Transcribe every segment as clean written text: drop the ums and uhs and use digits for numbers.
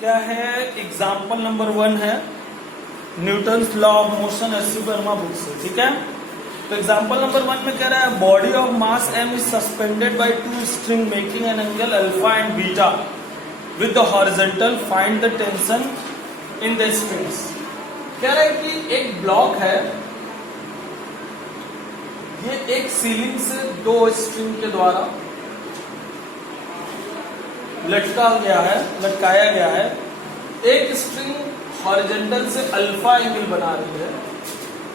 क्या है? Example number 1 है Newton's law of motion, SC. Verma book से। ठीक है, तो एग्जाम्पल नंबर 1 में कह रहा है body of mass m is suspended by two string making an angle alpha and beta with the horizontal, find the tension in the strings. कह रहा है कि एक ब्लॉक है, ये एक सीलिंग से दो स्ट्रिंग के द्वारा लटकाया गया है। एक स्ट्रिंग हॉरिजॉन्टल से अल्फा एंगल बना रही है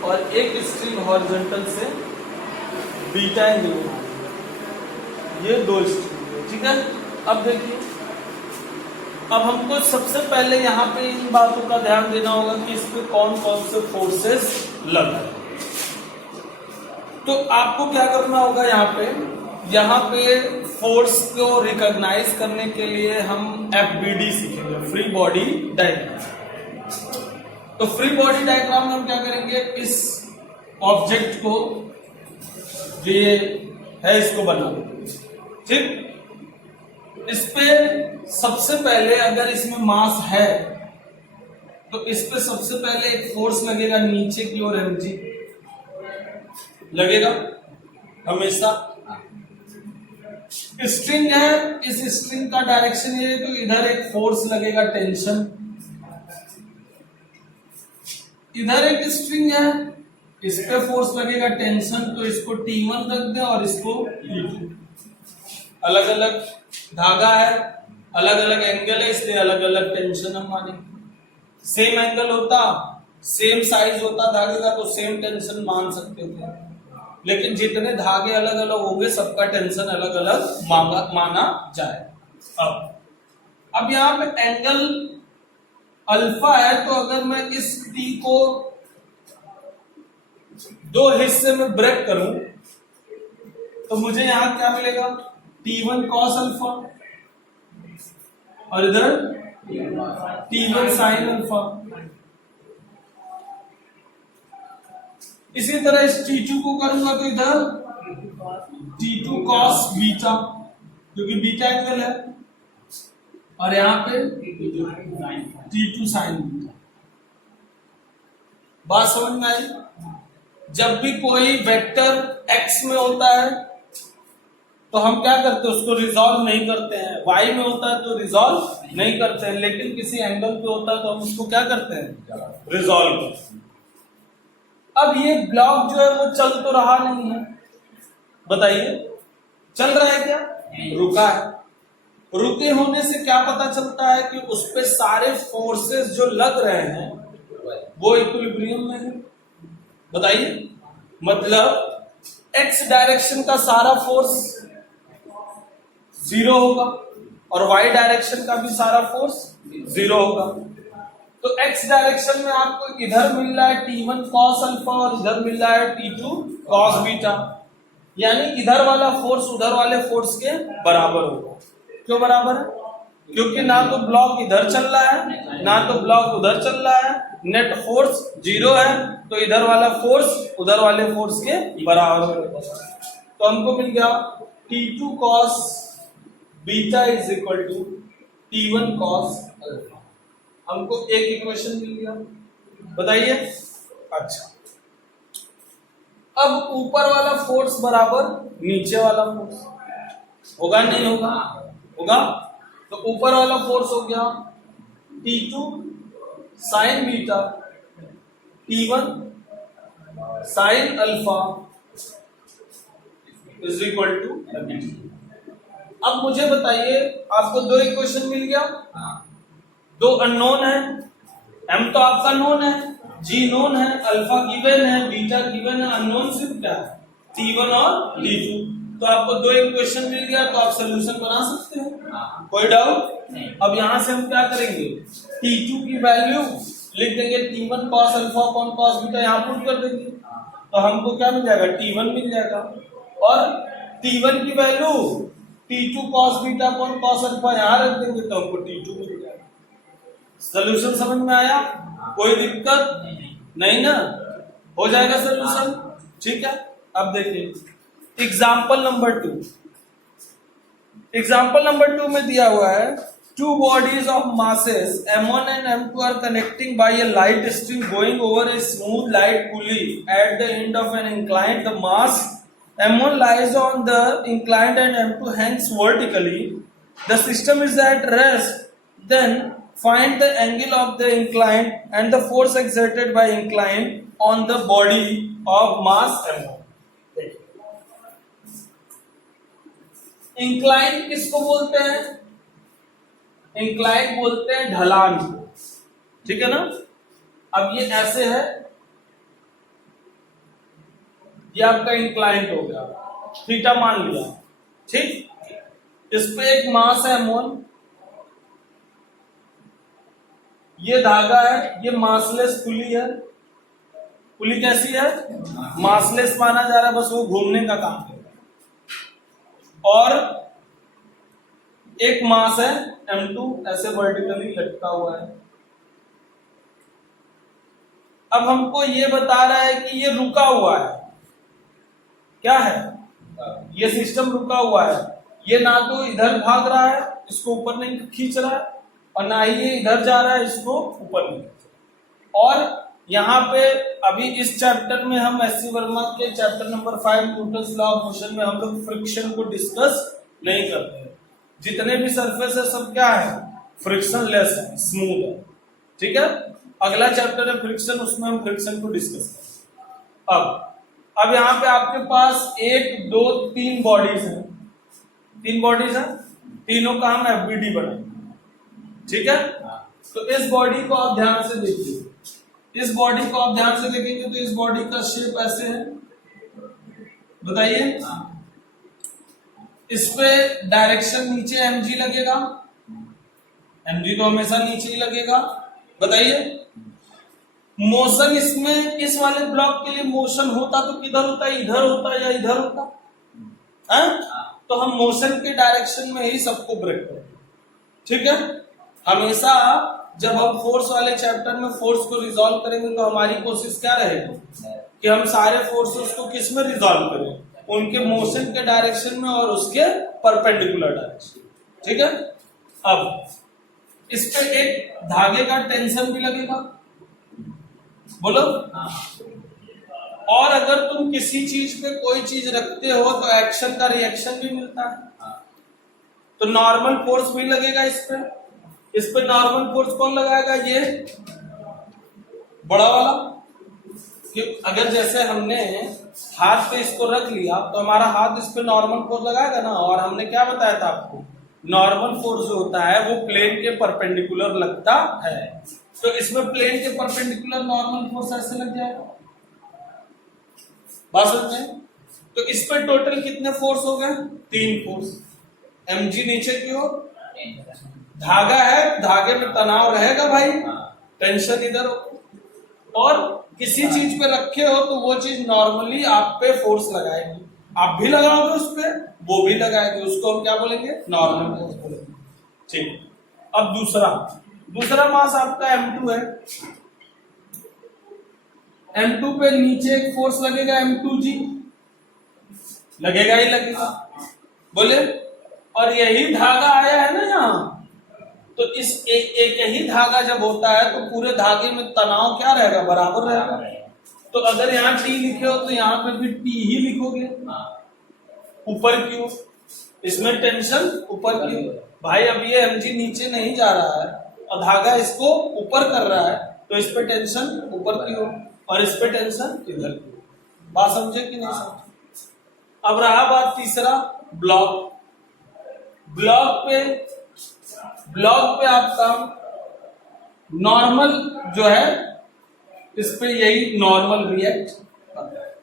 और एक स्ट्रिंग हॉरिजॉन्टल से बीटा एंगल बना रही है। ये दो स्ट्रिंग है। ठीक है, अब देखिए, अब हमको सबसे पहले यहाँ पे इन बातों का ध्यान देना होगा कि इस पे कौन कौन से फोर्सेस लग रहे हैं। तो आपको क्या करना होगा, यहाँ पे फोर्स को रिकॉग्नाइज करने के लिए हम FBD सीखेंगे, फ्री बॉडी डायग्राम। तो फ्री बॉडी डायग्राम में हम क्या करेंगे, इस ऑब्जेक्ट को जो ये है इसको बना देंगे। ठीक, इस पे सबसे पहले अगर इसमें मास है तो इस पे सबसे पहले एक फोर्स लगेगा नीचे की ओर, mg लगेगा हमेशा। स्ट्रिंग है, इस स्ट्रिंग का डायरेक्शन ये है तो इधर एक फोर्स लगेगा टेंशन, इधर एक स्ट्रिंग है, इस पे फोर्स लगेगा टेंशन, तो इसको T1 रख दे और इसको T2। अलग अलग धागा है, अलग अलग एंगल है, इसलिए अलग अलग टेंशन हम मानेंगे। सेम एंगल होता, सेम साइज होता धागे का तो सेम टेंशन मान सकते थे, लेकिन जितने धागे अलग अलग होंगे सबका टेंशन अलग अलग माना जाए। अब यहाँ पे एंगल अल्फा है, तो अगर मैं इस T को दो हिस्से में ब्रेक करूं तो मुझे यहां क्या मिलेगा, T1 cos अल्फा और इधर T1 sin अल्फा। इसी तरह इस T2 को करूंगा तो इधर T2 cos बीटा, क्योंकि बीटा एंगल है, और यहां पे T2 sin बीटा। बात समझ में आई? जब भी कोई वेक्टर x में होता है तो हम क्या करते हैं, उसको रिजॉल्व नहीं करते हैं। y में होता है तो रिजॉल्व नहीं करते हैं, लेकिन किसी एंगल पे होता है तो हम उसको क्या करते हैं, रिजॉल्व करते हैं। अब ये ब्लॉक जो है वो चल तो रहा नहीं है, बताइए चल रहा है क्या, रुका है। रुके होने से क्या पता चलता है कि उस पे सारे फोर्सेस जो लग रहे हैं वो इक्विलिब्रियम में है। बताइए, मतलब x डायरेक्शन का सारा फोर्स 0 होगा और y डायरेक्शन का भी सारा फोर्स 0 होगा। तो x डायरेक्शन में आपको इधर मिल रहा है T1 cos अल्फा और इधर मिल रहा है T2 cos बीटा, यानी इधर वाला फोर्स उधर वाले फोर्स के बराबर होगा। क्यों बराबर है? क्योंकि ना तो ब्लॉक इधर चल रहा है ना तो ब्लॉक उधर चल रहा है, नेट फोर्स 0 है, तो इधर वाला फोर्स उधर वाले फोर्स के बराबर होगा। तो हमको मिल गया T2 cos beta is equal to T1 cos alpha. हमको एक इक्वेशन मिल गया, बताइए। अच्छा, अब ऊपर वाला फोर्स बराबर नीचे वाला फोर्स होगा, नहीं होगा? होगा। तो ऊपर वाला फोर्स हो गया T2 sin beta T1 sin alpha is equal to. अब मुझे बताइए, आपको दो इक्वेशन मिल गया, दो अननोन है, m तो आपका नोन है, g नोन है, अल्फा गिवन है, बीटा गिवन है, अननोन सिर्फ क्या है, T1 और T2। तो आपको दो इक्वेशन मिल गया, तो आप सोल्यूशन बना सकते हैं, कोई डाउट नहीं। अब यहां से हम क्या करेंगे, T2 की वैल्यू लिख देंगे T1 cos अल्फा कौन cos बीटा, यहाँ पुट कर देंगे, तो हमको क्या मिल जाएगा, T1 मिल जाएगा, और T1 की वैल्यू T2 cos बीटा कौन cos अल्फा यहाँ रख देंगे, तो हमको T2 मिल जाएगा। सोल्यूशन समझ में आया? कोई दिक्कत नहीं ना, हो जाएगा सोल्यूशन। ठीक है, अब देखिए एग्जाम्पल नंबर 2 में दिया हुआ है two bodies of masses m1 and m2 are connecting by a light string going over a smooth light pulley at the end of an incline. The mass m1 lies on the incline and m2 hangs vertically. The system is at rest. Then find the angle of the incline and the force exerted by incline on the body of mass m1. Incline किसको बोलते हैं? Incline बोलते हैं ढलान को, ठीक है ना। अब ये ऐसे है, ये आपका इंक्लाइन हो गया, थीटा मान लिया, ठीक। इस पे एक मास है m1, ये धागा है, ये मासलेस पुली है। पुली कैसी है? मासलेस माना जा रहा है, बस वो घूमने का काम है। और एक मास है m2 ऐसे वर्टिकली लटका हुआ है। अब हमको ये बता रहा है कि ये रुका हुआ है, क्या है? ये सिस्टम रुका हुआ है, ये ना तो इधर भाग रहा है, इसको ऊपर नहीं खींच रहा है, और ना ही ये इधर जा रहा है, इसको ऊपर नहीं खींच रहा। और यहाँ पे अभी इस चैप्टर में हम एस.सी. वर्मा के chapter number 5 Newton's law of motion में हम लोग फ्रिक्शन को डिस्कस नहीं करते हैं। जितने भी सरफेस है सब क्या है? फ्रिक्शन लेस है, स्मूथ है, ठीक है। अगला चैप्टर है फ्रिक्शन, उसमें हम फ्रिक्शन को डिस्कस करेंगे। अब यहाँ पे आपके पास 1 2 3 बॉडीज हैं, 3 बॉडीज हैं, तीनों का हम एफबीडी बनाएंगे, ठीक है। तो इस बॉडी को आप ध्यान से देखिए, इस बॉडी को आप ध्यान से देखेंगे तो इस बॉडी का शेप ऐसे है, बताइए। इस पे डायरेक्शन नीचे mg लगेगा, mg तो हमेशा नीचे ही लगेगा, बताइए। मोशन इसमें, इस वाले ब्लॉक के लिए मोशन होता तो किधर होता? इधर होता या इधर होता है? तो हम मोशन के डायरेक्शन में ही सबको ब्रेक करेंगे, ठीक है। हमेशा जब हम फोर्स वाले चैप्टर में फोर्स को रिजॉल्व करेंगे तो हमारी कोशिश क्या रहेगी कि हम सारे फोर्सेस को किस में रिजॉल्व करें? उनके मोशन के डायरेक्शन में और उसके परपेंडिकुलर डायरेक्शन, ठीक है। अब इस पे एक धागे का टेंशन भी लगेगा, बोलो। और अगर तुम किसी चीज पे कोई चीज रखते हो तो एक्शन का रिएक्शन भी मिलता है, तो नॉर्मल फोर्स भी लगेगा इस पे नॉर्मल फोर्स कौन लगाएगा? ये बड़ा वाला। कि अगर जैसे हमने हाथ पे इसको रख लिया तो हमारा हाथ इस पे नॉर्मल फोर्स लगाएगा ना, और हमने क्या बताया था आपको? नॉर्मल फोर्स जो होता है वो प्लेन के परपेंडिकुलर लगता है, तो इसमें प्लेन के परपेंडिकुलर नॉर्मल फोर्स ऐसे लग जाएगा, बात समझ में। तो इस पे टोटल कितने फोर्स हो गए? 3 फोर्स। mg नीचे की ओर, धागा है, धागे में तनाव रहेगा भाई, टेंशन इधर हो, और किसी चीज पे रखे हो तो वो चीज नॉर्मली आप पे फोर्स लगाएगी, आप भी लगाओगे उस पे, वो भी लगाएगी, उसको हम क्या बोलेंगे? नॉर्मल फोर्स बोलेंगे, ठीक। अब दूसरा मास आपका m2 है। m2 पे नीचे एक फोर्स लगेगा m2g, लगेगा ही लगेगा, बोले। और यही धागा आया है ना यहाँ, तो इस एक यही धागा जब होता है तो पूरे धागे में तनाव क्या रहेगा? बराबर रहेगा। तो अगर यहाँ T लिखे हो तो यहाँ पे भी T ही लिखोगे, ऊपर की ओर, इसमें टेंशन ऊपर की ओर। भाई अब ये mg नीचे नहीं जा रहा है और धागा इसको ऊपर कर रहा है, तो इस पे टेंशन ऊपर की ओर और इस पे टेंशन इधर की ओर। बात समझे कि नहीं समझे? अब रहा बात तीसरा, ब्लॉक। ब्लॉक पे आपका नॉर्मल जो है, इस पे यही नॉर्मल रिएक्ट करता है।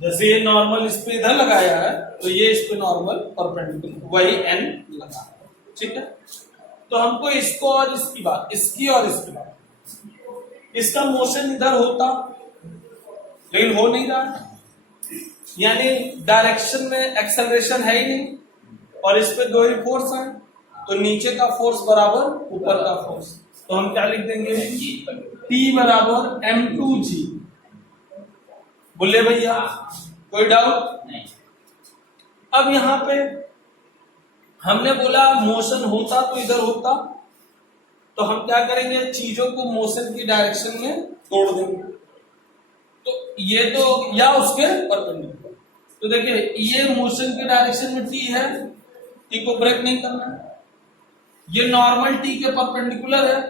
जैसे ये नॉर्मल इस पे इधर लगाया है तो ये इस पे नॉर्मल परपेंडिकुलर वही n लगा, ठीक है। तो हमको इसको और इसकी बात, इसकी और इसकी बात, इसका मोशन इधर होता लेकिन हो नहीं रहा है, यानी डायरेक्शन में एक्सेलरेशन है ही नहीं, और इस पे 2 ही फोर्स है, तो नीचे का फोर्स बराबर ऊपर का फोर्स, तो हम क्या लिख देंगे? T बराबर m2g। बोले भैया, कोई डाउट नहीं? अब यहाँ पे हमने बोला मोशन होता तो इधर होता, तो हम क्या करेंगे, चीजों को मोशन की डायरेक्शन में तोड़ देंगे। तो ये तो या उसके परपेंडिकुलर, तो देखिए ये मोशन की डायरेक्शन में टी है, टी को ब्रेक नहीं करना है। ये नॉर्मल टी के परपेंडिकुलर है,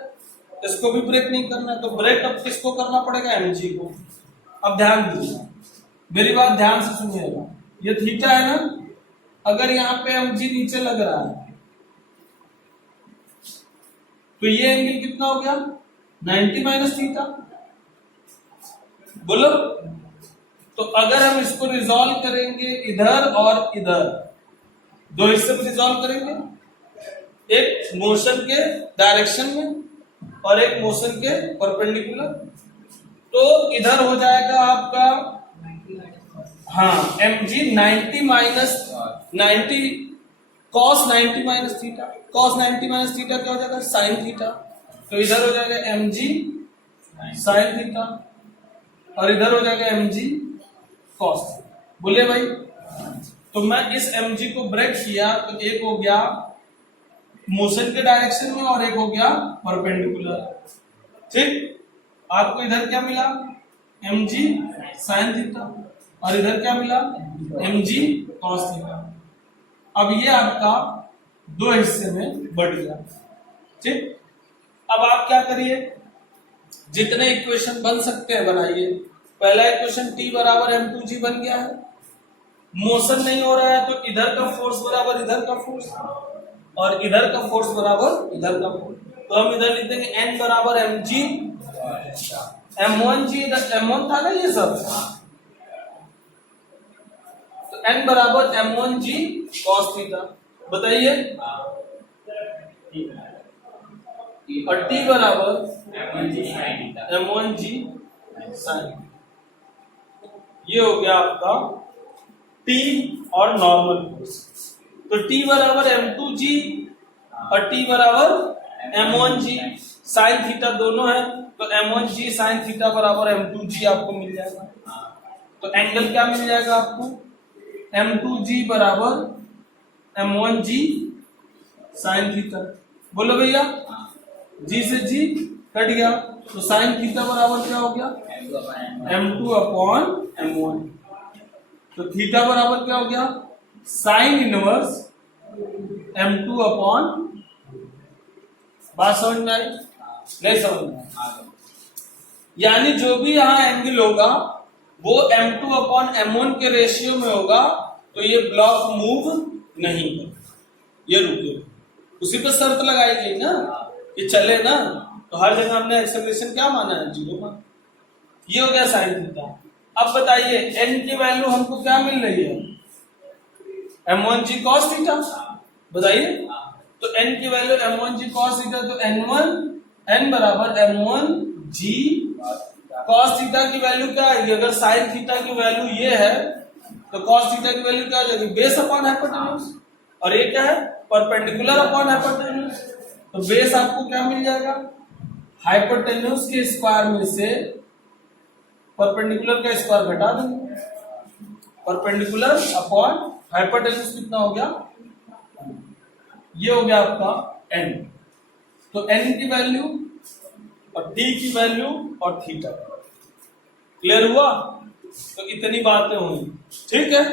इसको भी ब्रेक नहीं करना है। तो ब्रेक अब किसको करना पड़ेगा, एमजी को। अब ध्यान दीजिए, मेरी बात ध्यान से सुनिएगा। ये थीटा है ना, अगर यहाँ पे एमजी नीचे लग रहा है तो ये एंगल कितना हो गया, 90 माइनस थीटा। बोलो, तो अगर हम इसको रिजॉल्व करेंगे इधर और इधर, दो हिस्से में रिजॉल्व करेंगे, एक मोशन के डायरेक्शन में और एक मोशन के परपेंडिकुलर, तो इधर हो जाएगा आपका हाँ mg 90 minus 90 cos 90 minus theta. cos 90 minus theta क्या हो जाएगा, साइन थीटा। तो इधर हो जाएगा mg साइन थीटा और इधर हो जाएगा mg cos। बोलिए भाई, तो मैं इस mg को ब्रेक किया तो एक हो गया मोशन के डायरेक्शन में और एक हो गया परपेंडिकुलर। ठीक, आपको इधर क्या मिला, mg साइन थीटा और इधर क्या मिला, mg cos थीटा। अब ये आपका दो हिस्से में बढ़ गया। ठीक, अब आप क्या करिए, जितने इक्वेशन बन सकते हैं बनाइए। पहला इक्वेशन t बराबर m2g बन गया है, मोशन नहीं हो रहा है तो इधर का फोर्स बराबर इधर का फोर्स और इधर का फोर्स बराबर इधर का फोर्स। तो हम इधर लिख देंगे n बराबर mg m1g, इधर m1 था ना ये सब, तो n बराबर m1g cos थीटा। बताइए, और t बराबर m1g sin। ये हो गया आपका t और नॉर्मल फोर्स। तो t बराबर m2g और t बराबर m1g sin थीटा दोनों है, तो m1g sin थीटा बराबर m2g आपको मिल जाएगा। तो एंगल क्या मिल जाएगा आपको, m2g बराबर m1g sin थीटा। बोलो भैया, g से g कट गया तो sin थीटा बराबर क्या हो गया, m2 अपॉन m1। तो थीटा बराबर क्या हो गया, साइन इनवर्स m2 अपॉन, बात समझ में आई, नहीं समझ में आई? यानी जो भी यहाँ एंगल होगा वो m2 अपॉन m1 के रेशियो में होगा, तो ये ब्लॉक मूव नहीं करेगा, ये रुके। उसी पर शर्त लगाई गई ना कि चले ना, तो हर जगह हमने एक्सेलरेशन क्या माना है, 0 माना। ये हो गया साइन थीटा। अब बताइए n की वैल्यू हमको क्या मिल रही है, m1g cos थीटा। बताइए, तो n की वैल्यू m1g cos थीटा, तो n बराबर m1g cos थीटा की वैल्यू क्या आएगी, अगर साइन थीटा की वैल्यू ये है तो cos थीटा की वैल्यू क्या आ जाएगी, बेस अपॉन हाइपोटेन्यूज, और ये क्या है, परपेंडिकुलर अपॉन हाइपोटेन्यूज। तो बेस आपको क्या मिल जाएगा, हाइपोटेन्यूज के स्क्वायर में से परपेंडिकुलर का स्क्वायर घटा देंगे, परपेंडिकुलर अपॉन हाइपोटेन्यूज कितना हो गया, ये हो गया आपका n। तो n की वैल्यू और t की वैल्यू और थीटा। क्लियर हुआ? तो इतनी बातें हुई, ठीक है।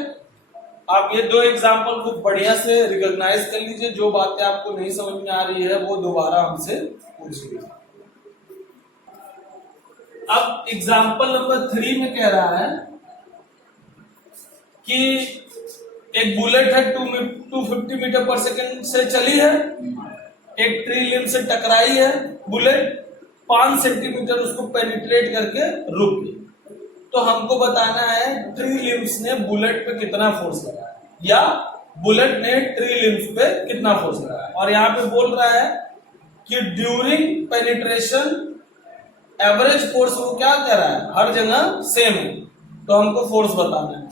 आप ये दो एग्जाम्पल को बढ़िया से रिकॉग्नाइज कर लीजिए, जो बातें आपको नहीं समझ में आ रही है वो दोबारा हमसे पूछिए। अब एग्जाम्पल नंबर 3 में कह रहा है कि एक बुलेट है 250 मीटर पर सेकंड से चली है, एक ट्री लिम्ब से टकराई है बुलेट, 5 सेंटीमीटर उसको पेनिट्रेट करके रुक गई। तो हमको बताना है ट्री लिम्ब्स ने बुलेट पे कितना फोर्स लगाया या बुलेट ने ट्री लिम्ब्स पे कितना फोर्स लगाया। और यहाँ पे बोल रहा है कि ड्यूरिंग पेनिट्रेशन एवरेज फोर्स वो क्या कह रहा है, हर जगह सेम है। तो हमको फोर्स बताना है,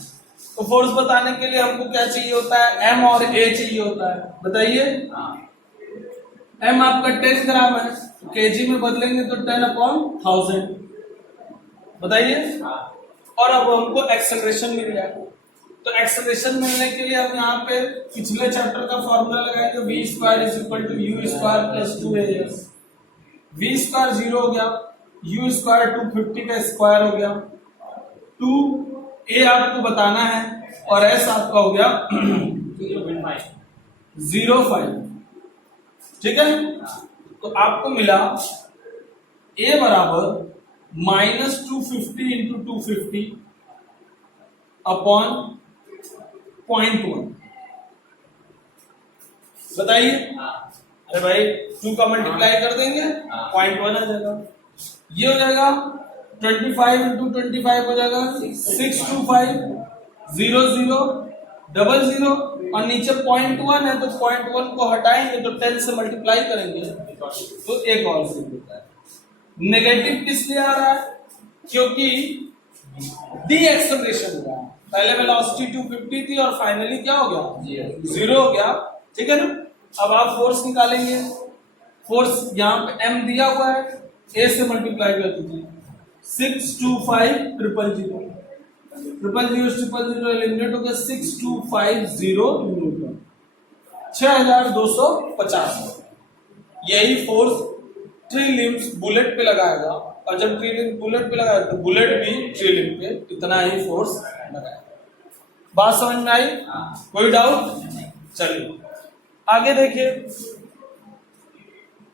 तो फोर्स बताने के लिए हमको क्या चाहिए होता है, m और a चाहिए होता है। बताइए, m आपका 10 ग्राम है, तो kg में बदलेंगे तो 10/1000। बताइए, और अब हमको एक्सेलरेशन मिल जाएगा। तो एक्सेलरेशन मिलने के लिए हम यहाँ पे पिछले चैप्टर का फॉर्मूला लगाएंगे, v square is equal to u square plus 2as। v square 0 हो गया, u स्क्वायर 250 का स्क्वायर हो गया, 2a आपको बताना है और s आपका हो गया 0.5। ठीक है, तो आपको मिला a बराबर -250 इंटू 250 अपॉन 0.1। बताइए, अरे भाई 2 का मल्टीप्लाई कर देंगे 0.1 आ जाएगा। ये हो जाएगा 25 इंटू 25 हो जाएगा 625 00 00 और नीचे 0.1 है तो 0.1 को हटाएंगे तो 10 से मल्टीप्लाई करेंगे तो एक और से होता है। नेगेटिव किस लिए आ रहा है? क्योंकि डी एक्सेलरेशन हुआ, पहले वेलोसिटी 250 थी और फाइनली क्या हो गया 0 हो गया। ठीक है ना, अब आप फोर्स निकालेंगे, फोर्स यहाँ पे m दिया हुआ है, a से मल्टीप्लाई कर दीजिए 625 000 000 एलिमिनेट हो गया 6250 न्यूटन 6250। यही फोर्स ट्री लिम्स बुलेट पे लगाएगा और जब ट्री लिम्स बुलेट पे लगाएगा तो बुलेट भी ट्री लिम्स पे इतना ही फोर्स लगाएगा। बात समझ में आई? कोई डाउट? चलिए आगे देखिए,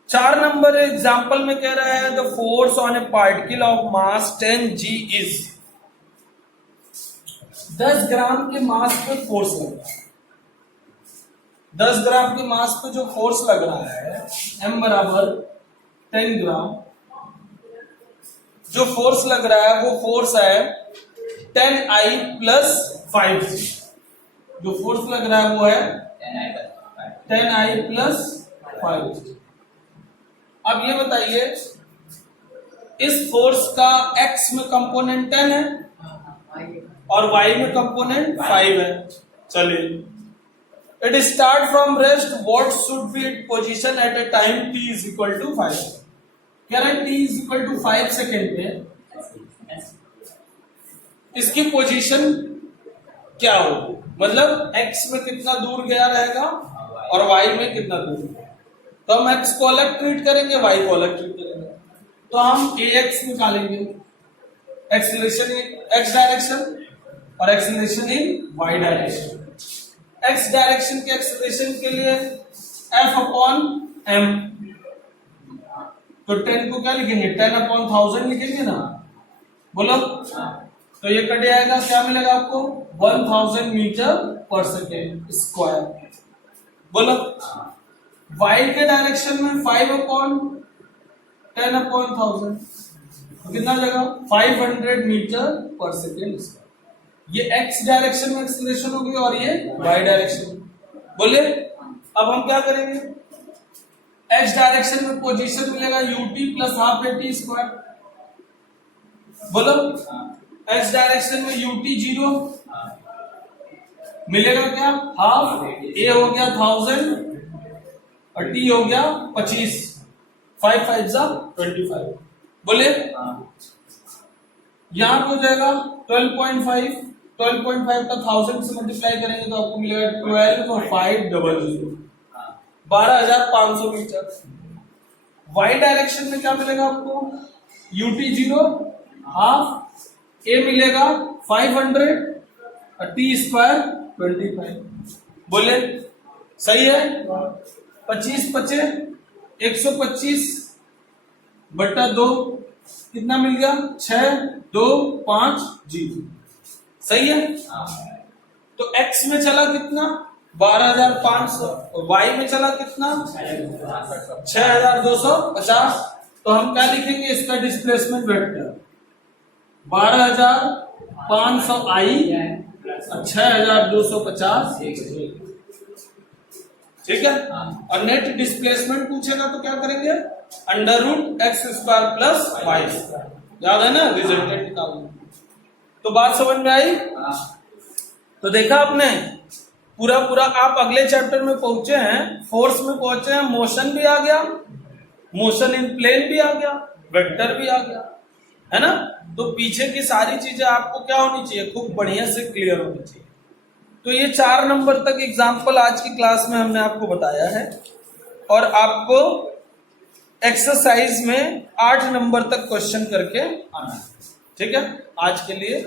4 नंबर एग्जांपल में कह रहा है the force on A particle of mass 10 g is 10 ग्राम के मास पे फोर्स लग रहा है। 10 ग्राम के मास पे जो फोर्स लग रहा है m बराबर 10 ग्राम, जो फोर्स लग रहा है वो फोर्स है 10I प्लस 5g। जो फोर्स लग रहा है वो है 10I प्लस 5g। अब ये बताइए, इस फोर्स का x में कंपोनेंट 10 है और y में कंपोनेंट 5 है। चलिए, it start from rest, what should be it position at a time t is equal to 5। कह रहा है t is equal to 5 second पे इसकी पोजीशन क्या होगी, मतलब x में कितना दूर गया रहेगा और y में कितना दूर। तो हम x को अलग ट्रीट करेंगे, y को अलग ट्रीट करेंगे, तो हम ax निकालेंगे, एक्सेलरेशन इन x डायरेक्शन और acceleration in y direction. x direction के एक्सेलरेशन के लिए f अपॉन m, तो 10 को क्या लिखेंगे 10 अपॉन 1000 लिखेंगे ना, बोलो। तो ये कट जाएगा, क्या मिलेगा आपको 1000 मीटर पर सेकेंड स्क्वायर। बोलो, y के डायरेक्शन में 5 अपॉन 10 अपॉन 1000 कितना जाएगा 500 मीटर पर सेकेंड स्क्वायर। ये x डायरेक्शन में एक्सेलरेशन होगी और ये y डायरेक्शन। बोले, अब हम क्या करेंगे, x डायरेक्शन में पोजीशन मिलेगा ut plus half at square. बोलो, x डायरेक्शन में ut 0 मिलेगा क्या हाफ, a हो गया 1000 और t हो गया 25, 5 5 जा 25। बोले, यहां पे हो जाएगा 12.5 का 1000 से मल्टीप्लाई करेंगे तो आपको मिलेगा 12500 12500 मीटर। y डायरेक्शन में क्या मिलेगा आपको ut 0 हाफ, a मिलेगा 500 और t स्क्वायर 25। बोले, सही है? 25 बचे 125 बटा 2 कितना मिल गया 6 2 5 0। सही है? तो x में चला कितना 12500 और y में चला कितना 6250। तो हम क्या लिखेंगे इसका डिस्प्लेसमेंट वेक्टर 12500 i और 6250। ठीक है, और नेट डिस्प्लेसमेंट पूछेगा तो क्या करेंगे √x² प्लस y²। याद है ना, रिजल्टेंट निकालना। तो बात समझ में आई? तो देखा आपने पूरा पूरा, आप अगले चैप्टर में पहुंचे हैं, फोर्स में पहुंचे हैं, मोशन भी आ गया, मोशन इन प्लेन भी आ गया, वेक्टर भी आ गया, है ना। तो पीछे की सारी चीजें आपको क्या होनी चाहिए, खूब बढ़िया से क्लियर होनी चाहिए। तो ये 4 नंबर तक एग्जाम्पल आज की क्लास में हमने आपको बताया है, और आपको एक्सरसाइज में 8 नंबर तक क्वेश्चन करके आना है। ठीक है, आज के लिए